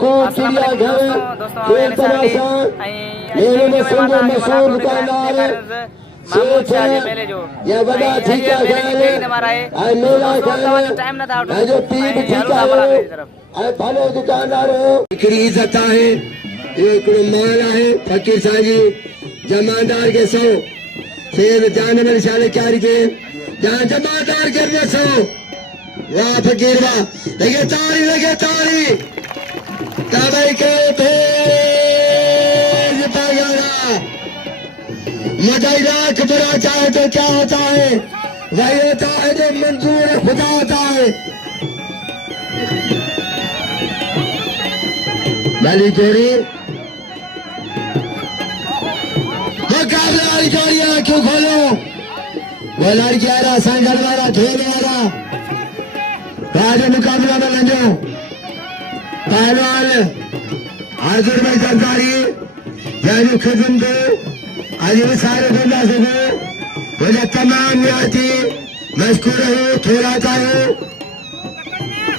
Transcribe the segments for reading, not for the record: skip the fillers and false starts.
खूब चिड़ियाघर खेल तमाशा मेले में संजय मशहूर दुकानदार सेठ या बड़ा ठीका है मेला है जो पीठ ठीका है फलो दुकानदार हिकिड़ी इज़त आहे हिकिड़ो माल आहे फकीर साईं जी जमादार के सो सेब जानवर शाले क्यारी के जहाँ जमादार के में सो वाह फकीर वाह लगे ताली तबाई के तेज पायारा मजाई राख बुरा चाहे तो क्या होता है वही होता है जो मंजूर खुदा होता है लाली जोड़ी मुकाबला वाली जोड़ियां क्यों खोलो वो लड़की आ रहा संगल वाला ढोल वाला राजे मुकाबला में लंजो पहलवान हाजिर में सरदारी यानी खजन को आज ये सारे बंदा से मुझे तमाम नियाती मशकूर हूँ थोड़ा चाहूँ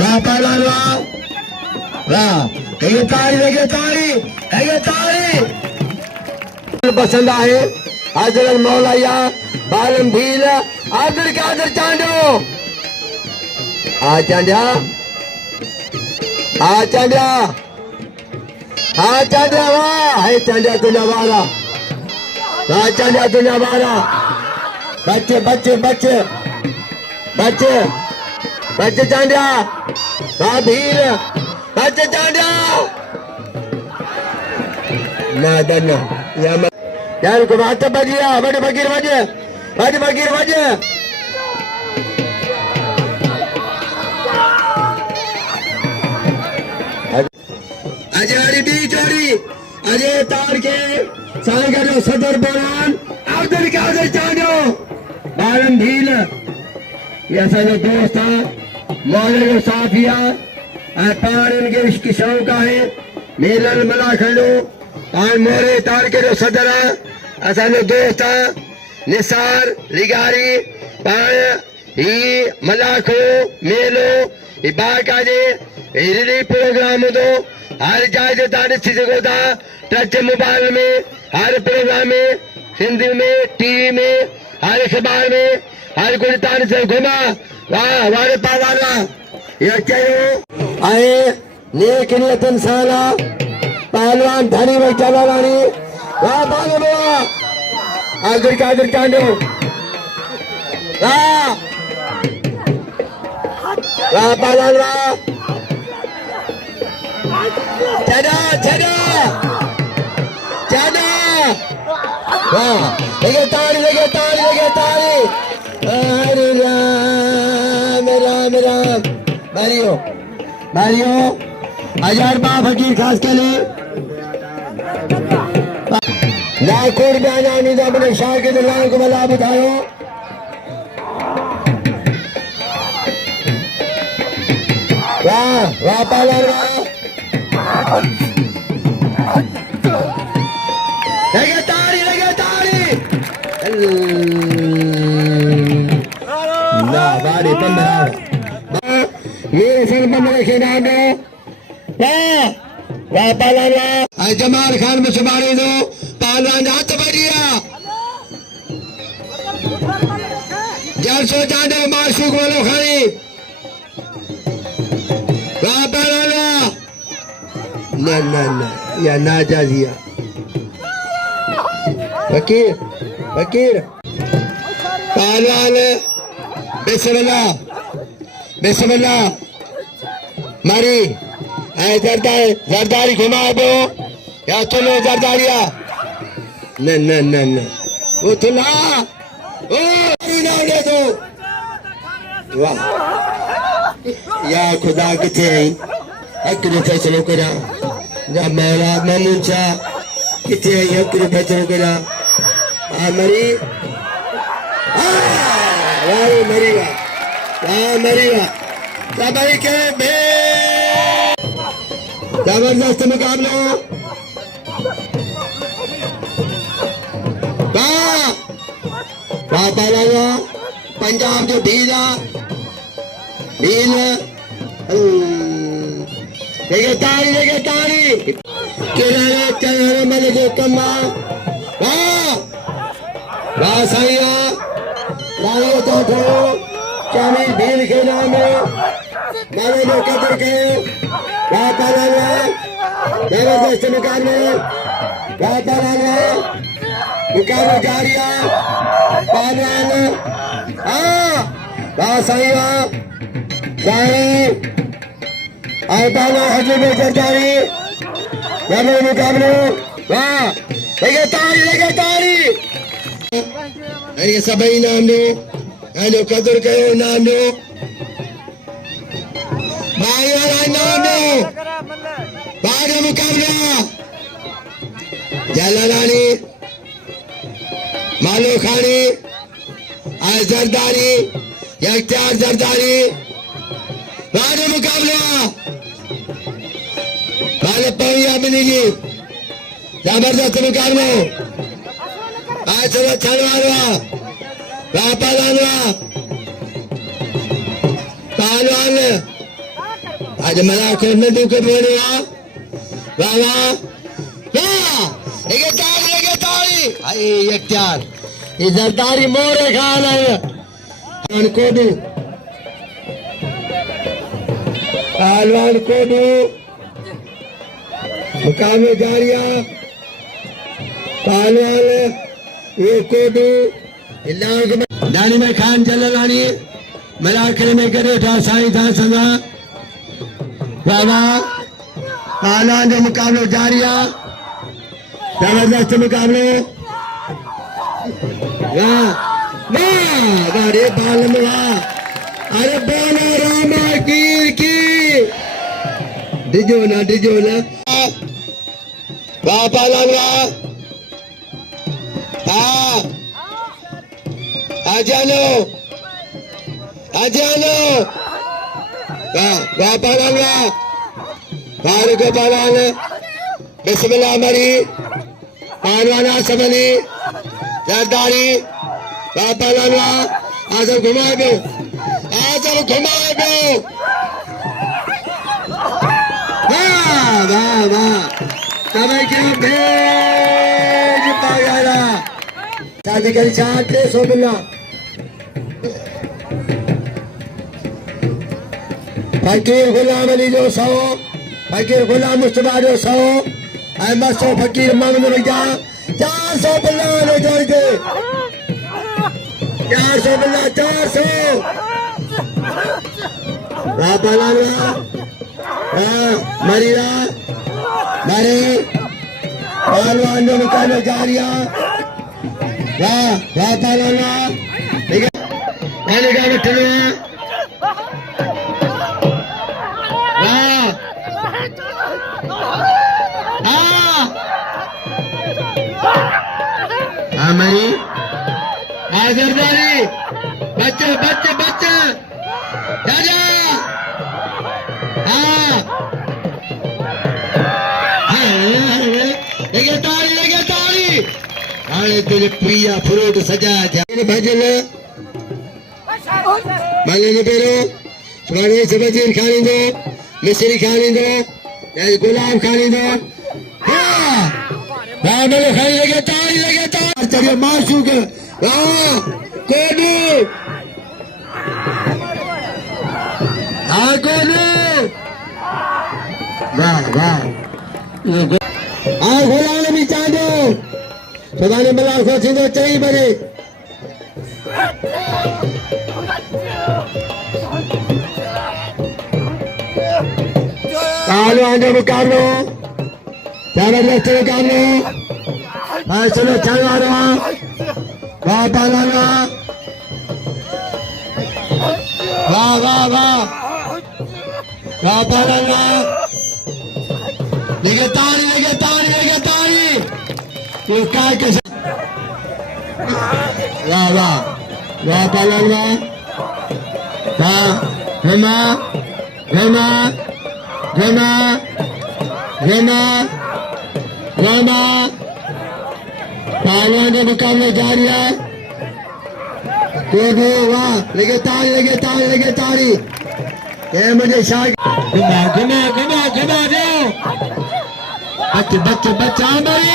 वाह पहलवान वाह ये तारी पसंद आए हजरत मौलाया बालम भील आदर कादर चांडो आ चांडिया वाह है चांडिया तुझा वाला वाह चांडिया तुझा वाला बच्चे चांडिया वाह भील बच्चे चांडिया ना दन्ना यार को बात बजिया बड़े फकीर बजे अजय हरी बी जोड़ी अजय तार के सागर सदर बोलान अब्दुल कादिर चांडो बालम भील ये सारे दोस्त मौले को साफिया पार इनके इसकी शौक है मेलल मला खंडो और मोरे तार के जो सदर असानो दोस्त निसार लिगारी पाण ही मलाखो मेलो ही बाकाजे हिरी प्रोग्राम दो हर जाए जो ताने चीज़ों का टच मोबाइल में हर प्रोग्राम में हिंदी में टीवी में हर अखबार में हर कोई ताने से घुमा वाह वाले पावाला ये क्या आए नेक नियत इंसाना पहलवान धनी में चला रानी वाह बागे वाह आगर कागर कांडो वाह पहलवान वाह चढ़ा वाह लगे ताली अरे राम मारियो हजार बा फकीर खास के लिए लाखों रुपया नानी तो अपने शाह के दिलान को मला बताओ वाह पालन वाह लगे तारी ना बाड़ी पंद्रह मेरे सिर पंद्रह के नाम वाह पालन वाह जमाल खान में सुबारी दो पालवान हाथ बढ़िया जल सो जाने माशूक वालों खानी वाह पालन ना या ना जाजिया फकीर पहलवान बिस्मिल्लाह मारी जरदारी घुमाए बो या चलो जरदारिया न वो तुला ओ ना उड़े तो वाह या खुदा किथे आई अकरे फैसलो करा जा मौला मामून चा किथे आई अकरे फैसलो करा आ मरी मरीगा सबाई के बे जबरदस्त मुकाबला पंजाब जो भील लेके तारी किराने चढ़ाने वाले जो कम्मा वाह वाह साइया लाइए तो ठो चामी भीड़ के नाम माने जो कदर के वाह पाला जबरदस्त मुकाबले वाह पाला मुकाबला जारिया पहलवान वाह साइया आयतालो हजर में सरकारी जबरदस्त मुकाबले वाह लेके तारी ये सभी नाम दो जो कदर करो नाम दो भाई वाला नाम दो बाग मुकाबला जलालानी मालो खानी आज जरदारी यख्तियार जरदारी बाग मुकाबला बाले पविया मिलेगी जबरदस्त मुकाबला आज चलो छलवारवा पहलवान आज मला खोलने दू के बोले वाह लेके तारी आई यख्तियार ये जरदारी मोरे खान है कोडू पहलवान कोडू मुकाबले जारिया पहलवान ये कोडू दानी में खान जलालानी मलाकरे में करे था साई था संगा बाबा पहलवान जो मुकाबले जारिया जबरदस्त मुकाबले अरे बाल अरे बोला रामा की डिजो ना वाह पहलवान आजानो वाह पहलवान बाहर को पहलवान बिस्मिल्लाह मरी पहलवान आसमनी जरदारी वाह पहलवान आजम घुमाए दो वाह समय क्या भेज पाया शादी करी चाहते सो मिलना फकीर गुलाम अली जो 100 फकीर गुलाम मुस्तफा जो 100 अहमद 100 फकीर मोहम्मद रजा 400 बिल्ला जोड़ के 400 बिल्ला 400 मरीरा मरे पहलवान जो मुकाबला जारिया वाह पहलवान ठीक है पहले का बैठे हमारी आजरदारी बच्चे दादा लगे ताली हाणे तुझे प्रिया फ्रूट सजाया भजन माने ने पेरो तुम्हारे सबजीर खानी दो मिश्री खानी दो गुलाब खानी दो मेरे खाई लगे ताली चलिए माशूक कोडू कोडू वाह गुलाम भी चाहो सुभाणे मला सोचींदो 4 बजे पहलवान जो मुकाबलो जबरदस्त मुकाबलो चलो चलो वाह पहलवान वाह पहलवान लगे ताली ये काय के वाह पहलवान पहलवान के मुकाबले जारी है वाह लगे ताली ये मुझे शाह घुमा घुमा घुमा घुमा दो बच्चे बच्चे बच्चा भाई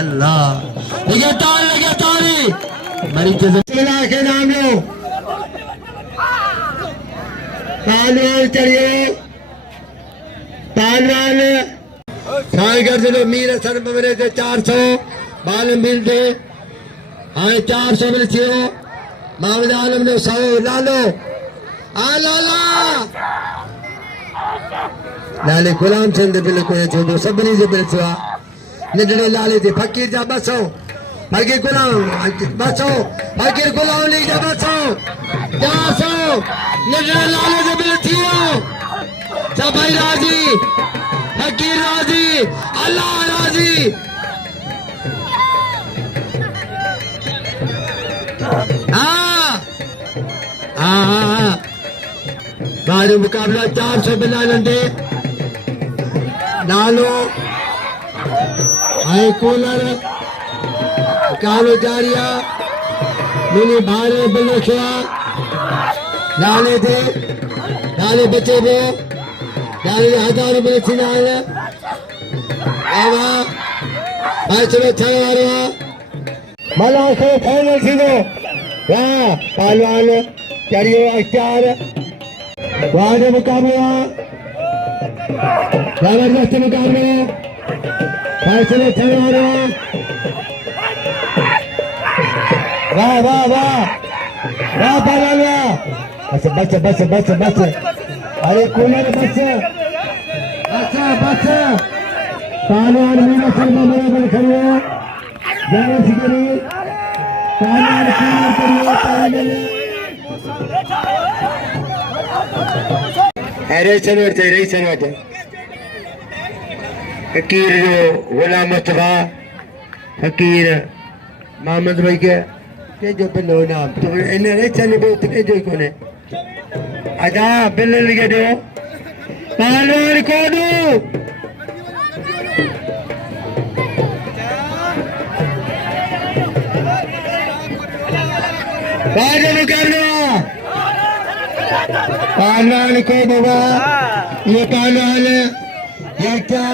अल्लाह लगे तारी मरी के नाम लो पहलवान चढ़िए पहलवान सागर जिलो मीर सर मेरे से 400 बाल मिल दे हाँ 400 मिल थियो मामले आलम ने 100 लालो आ लाला लाले गुलाम चंद बिल्कुल जो सबनी से बिल्कुल निडले लाले थे फकीर जा 200 फकीर गुलाम 200 फकीर गुलाम ली जा 200 400 निडले लाले से बिल थियो सबाई राजी फकीर राजी अल्लाह राजी हाँ बारे मुकाबला 400 बिला लंडे नालो आए कूलर कालो जारिया मिनी भारे बिलो खिया नाले थे नाले बचे वो नाले 1000 बिल थी नाले आवा भाई चलो छाया मला को फाइनल थी दो वाह पहलवान चढ़ियो अख्तियार वाह मुकाबला जबरदस्त मुकाबला फैसले छाया वाह वाह वाह वाह पहलवान बस बस बस बस बस अरे कूलर बस अच्छा बस पहलवान मीरा शर्मा बराबर खड़े जाने से करिए पहलवान कूलर करिए अरे चलो फकीर जो गुलाम मुस्तफा फकीर मोहम्मद भाई के जो बिल नाम तो इन चले उतने जो कोने आजा बिल लगे दो पहलवान को दो पहलवान को बाबा ये पहलवान ये क्या